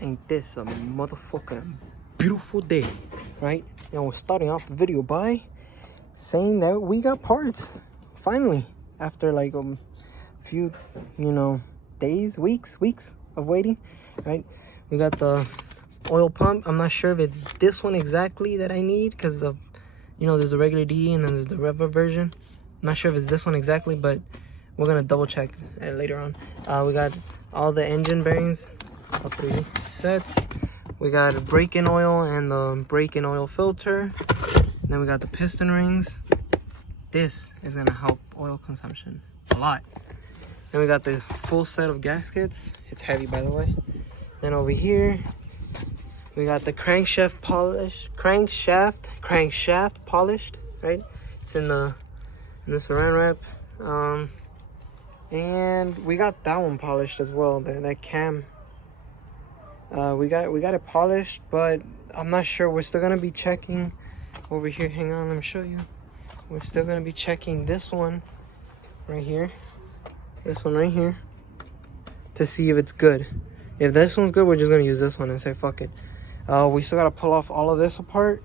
Ain't this a motherfucking beautiful day, right? And we're starting off the video by saying that we got parts finally, after like a few, days, weeks of waiting, right? We got the oil pump. I'm not sure if it's this one exactly that I need, because of, there's a regular DE and then there's the rev version. I'm not sure if it's this one exactly, but we're gonna double check it later on. We got all the engine bearings, all 3 sets. We got brake-in oil and the brake-in oil filter. Then we got the piston rings. This is gonna help oil consumption a lot. Then we got the full set of gaskets. It's heavy, by the way. Then over here we got the crankshaft polished, right? It's in this saran wrap. And we got that one polished as well, that cam. We got it polished, but I'm not sure. We're still gonna be checking over here. Hang on, let me show you. We're still gonna be checking this one right here, this one right here, to see if it's good. If this one's good, we're just gonna use this one and say fuck it. We still gotta pull off all of this apart,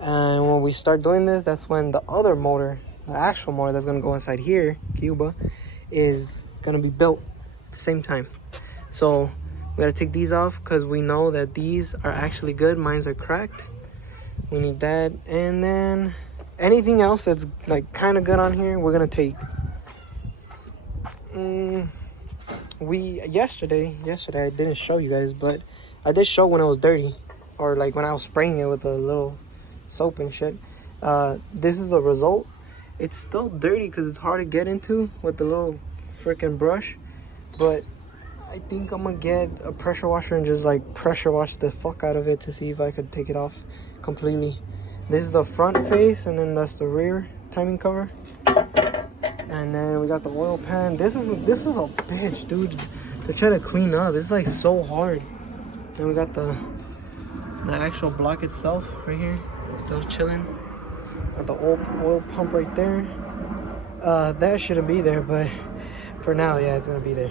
and when we start doing this, that's when the other motor, the actual motor that's gonna go inside here, Cuba, is gonna be built at the same time. So we gotta take these off because we know that these are actually good. Mine's are cracked. We need that, and then anything else that's like kind of good on here, we're gonna take. Yesterday I didn't show you guys, but I did show when it was dirty, or like when I was spraying it with a little soap and shit. This is the result. It's still dirty because it's hard to get into with the little freaking brush, but I think I'm gonna get a pressure washer and just like pressure wash the fuck out of it to see if I could take it off completely. This is the front face, and then that's the rear timing cover. And then we got the oil pan. This is a bitch, dude, to try to clean up. It's like so hard. Then we got the actual block itself right here, still chilling. Got the old oil pump right there. That shouldn't be there, but for now, yeah, it's gonna be there.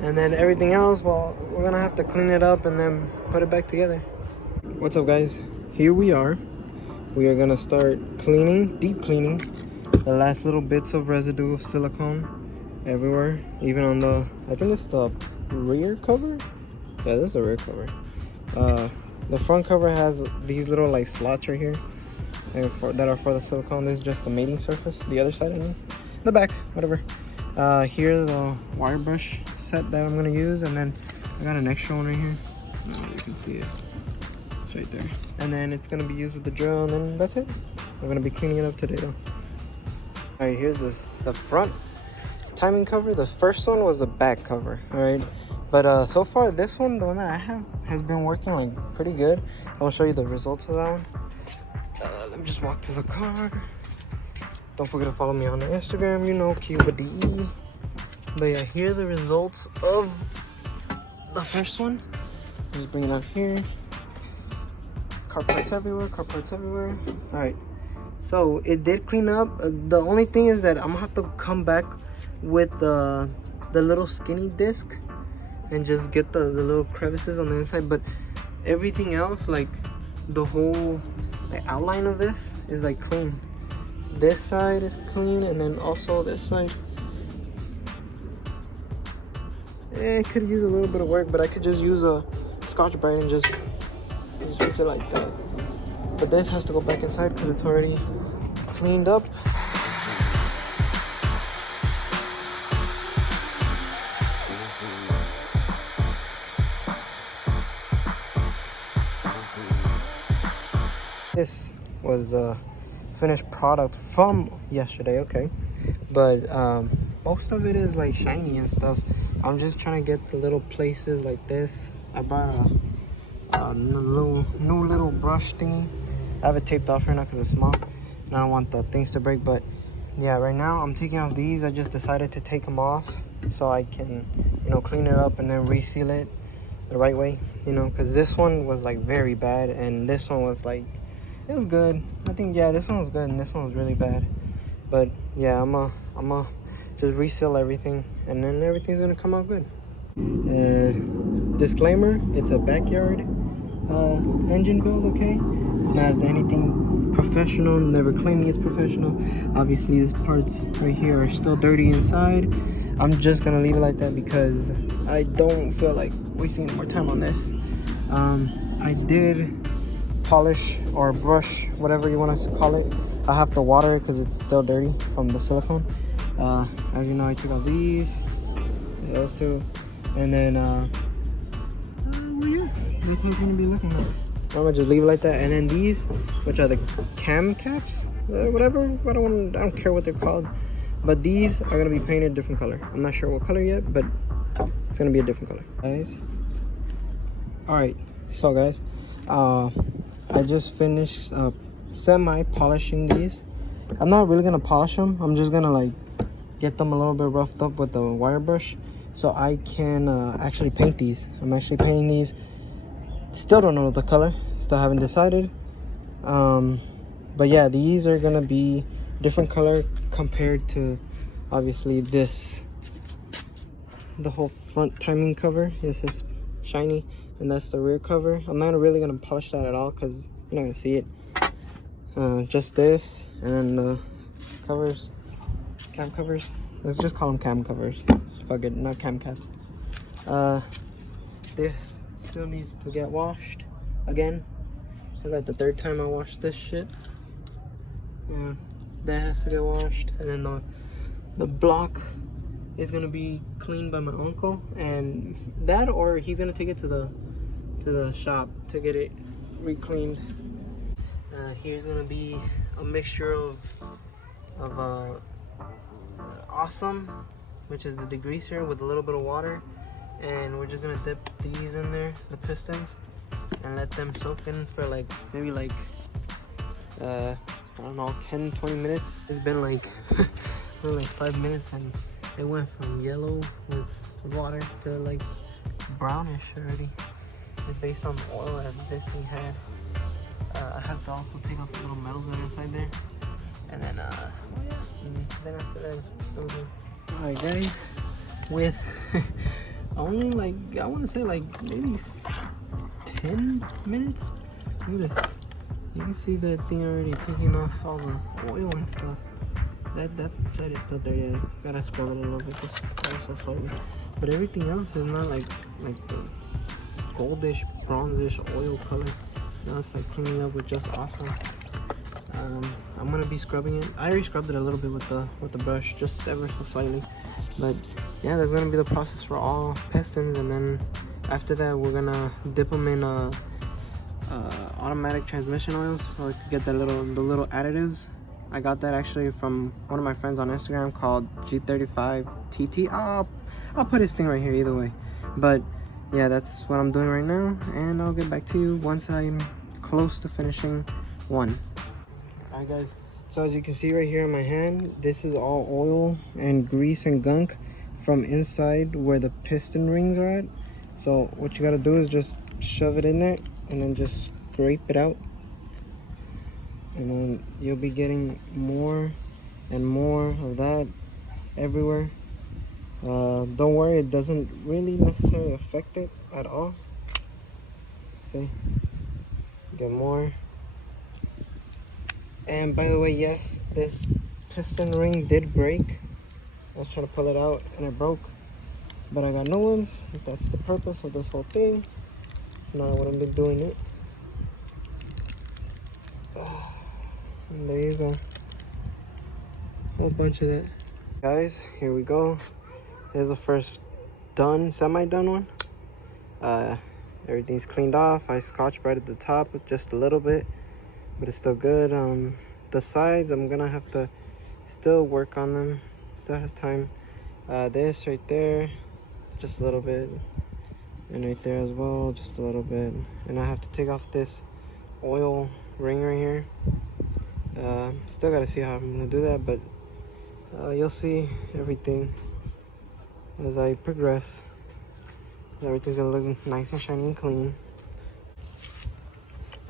And then everything else, well, we're gonna have to clean it up and then put it back together. What's up, guys? Here we are. We are gonna start deep cleaning the last little bits of residue of silicone everywhere, even on the, I think it's the rear cover. Yeah, this is the rear cover. The front cover has these little like slots right here, and that are for the silicone. This is just the mating surface. The other side, I mean, the back, whatever. Here's the wire brush set that I'm gonna use, and then I got an extra one right here. You can see it. It's right there. And then it's gonna be used with the drill, and then that's it. We're gonna be cleaning it up today, though. All right, here's the front timing cover. The first one was the back cover. All right, but so far this one, the one that I have, has been working like pretty good. I'll show you the results of that one. Let me just walk to the car. Don't forget to follow me on Instagram, Cuba DE. But yeah, here are the results of the first one. Just bring it up here. Car parts everywhere, All right, so it did clean up. The only thing is that I'm gonna have to come back with the little skinny disc and just get the little crevices on the inside. But everything else, like the whole outline of this, is like clean. This side is clean, and then also this side. It could use a little bit of work, but I could just use a Scotch-Brite and just it like that. But this has to go back inside because it's already cleaned up. This was a finished product from yesterday, okay, but most of it is like shiny and stuff. I'm just trying to get the little places like this. I bought a new little brush thingy. I have it taped off right now because it's small and I don't want the things to break. But yeah, right now I'm taking off these. I just decided to take them off so I can, clean it up and then reseal it the right way, because this one was like very bad, and this one was like, it was good. I think, yeah, this one was good and this one was really bad. But yeah, I'm gonna just reseal everything, and then everything's gonna come out good. disclaimer, it's a backyard engine build, okay? It's not anything professional, never claiming it's professional. Obviously these parts right here are still dirty inside. I'm just gonna leave it like that because I don't feel like wasting any more time on this. I did polish or brush, whatever you want to call it. I have to water it because it's still dirty from the silicone. As you know, I took out these, those two, and then well, yeah, that's how it's gonna be looking like. I'm gonna just leave it like that. And then these, which are the cam caps, whatever. I don't care what they're called, but these are gonna be painted a different color. I'm not sure what color yet, but it's gonna be a different color, guys. All right, so guys, I just finished semi polishing these. I'm not really gonna polish them. I'm just gonna like get them a little bit roughed up with the wire brush so I can actually paint these. I'm actually painting these. Still don't know the color, still haven't decided. But yeah, these are gonna be different color compared to obviously this. The whole front timing cover is shiny, and that's the rear cover. I'm not really gonna polish that at all because you're not gonna see it. Just this, and then the covers, cam covers. Let's just call them cam covers. Fuck it, not cam caps. This still needs to get washed again. It's like the third time I washed this shit. Yeah, that has to get washed, and then the block is gonna be cleaned by my uncle, and that, or he's gonna take it to the shop to get it re-cleaned. Here's gonna be a mixture of awesome, which is the degreaser, with a little bit of water, and we're just gonna dip these in there, the pistons, and let them soak in for like maybe like I don't know, 10-20 minutes. It's been like for like 5 minutes, and it went from yellow with water to like brownish already. It's based on the oil that this thing had. I have to also take off the little metals that are inside there, and then then after that, alright guys, with only like, I want to say like maybe 10 minutes. Look at this. You can see that thing already taking off all the oil and stuff. That side is still dirty. I gotta scrub it a little bit, just so slowly. But everything else is not like the goldish, bronzish oil color. Now it's like cleaning up with just awesome. I'm gonna be scrubbing it. I already scrubbed it a little bit with the brush, just ever so slightly. But yeah, that's gonna be the process for all pistons, and then after that we're gonna dip them in automatic transmission oils so we can get the little additives. I got that actually from one of my friends on Instagram called G35 TT. I'll put his thing right here either way. But yeah, that's what I'm doing right now, and I'll get back to you once I'm close to finishing one. Alright guys, so as you can see right here in my hand, this is all oil and grease and gunk from inside where the piston rings are at. So what you gotta do is just shove it in there and then just scrape it out, and then you'll be getting more and more of that everywhere. Don't worry, it doesn't really necessarily affect it at all. See, get more. And by the way, yes, this piston ring did break. I was trying to pull it out and it broke, but I got new ones. That's the purpose of this whole thing. Now I wouldn't be doing it. And there you go, whole bunch of that. Guys, here we go. Here's the first done, semi-done one. Everything's cleaned off. I scotch right at the top just a little bit, but it's still good. The sides, I'm gonna have to still work on them. Still has time. This right there, just a little bit, and right there as well, just a little bit. And I have to take off this oil ring right here. Still gotta see how I'm gonna do that, but you'll see everything as I progress. Everything's gonna look nice and shiny and clean.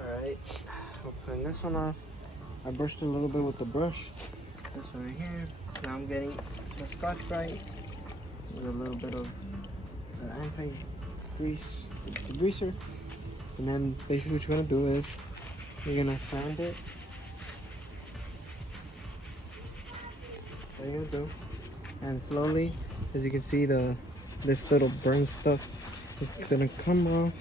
Alright, I'm putting this one off. I brushed it a little bit with the brush. This one right here. Now I'm getting the Scotch-Brite with a little bit of degreaser. And then basically what you're gonna do is you're gonna sand it. What you're gonna do, and slowly, as you can see, this little burn stuff is gonna come off.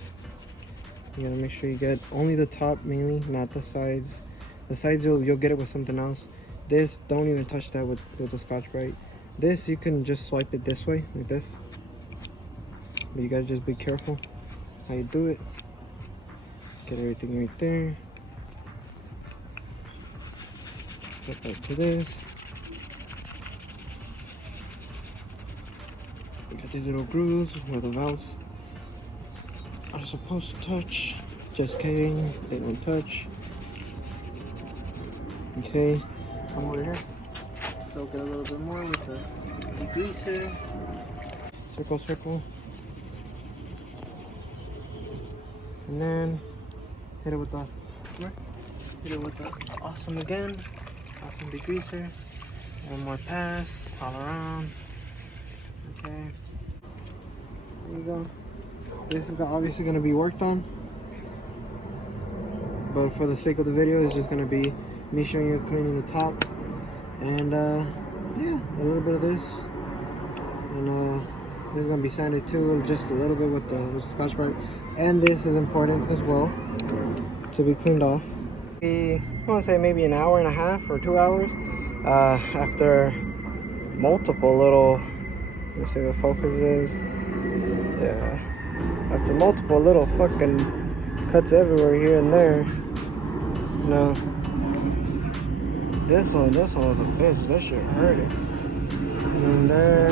You gotta make sure you get only the top mainly, not the sides. The sides you'll get it with something else. This, don't even touch that with the Scotch-Brite. This, you can just swipe it this way, like this. But you gotta just be careful how you do it. Get everything right there. Get back to this. You got these little grooves where the valves are supposed to touch. Just kidding, they don't touch. Okay, come over here. Soak it a little bit more with the degreaser. Circle, circle. And then hit it with the awesome again. Awesome degreaser. One more pass, all around. Okay. There you go. This is obviously going to be worked on. But for the sake of the video, it's just going to be me showing you cleaning the top. And yeah, a little bit of this. And this is going to be sanded too, just a little bit with the Scotch-Brite. And this is important as well to be cleaned off. I want to say maybe an hour and a half or 2 hours after multiple little, let's see what focus is. Yeah, after multiple little fucking cuts everywhere here and there. No, this one was a bitch. That shit hurt it. And then there,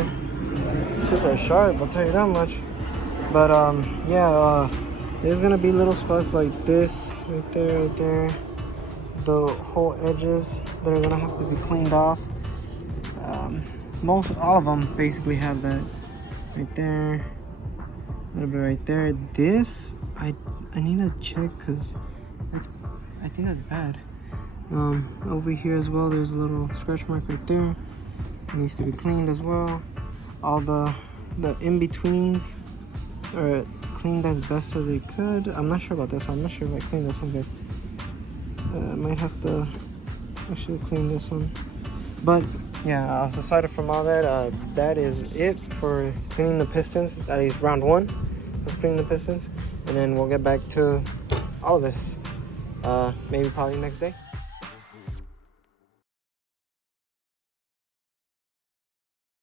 shits are sharp, I'll tell you that much. But yeah, there's gonna be little spots like this, right there. The whole edges that are gonna have to be cleaned off. All of them basically have that right there, a little bit right there. This I need to check because I think that's bad. Over here as well, there's a little scratch mark right there. It needs to be cleaned as well. All the in-betweens are cleaned as best as they could. I'm not sure about this one. I'm not sure if I cleaned this one good. I might have to actually clean this one. But yeah, aside from all that, that is it for cleaning the pistons. At least round one of cleaning the pistons. And then we'll get back to all of this maybe probably next day.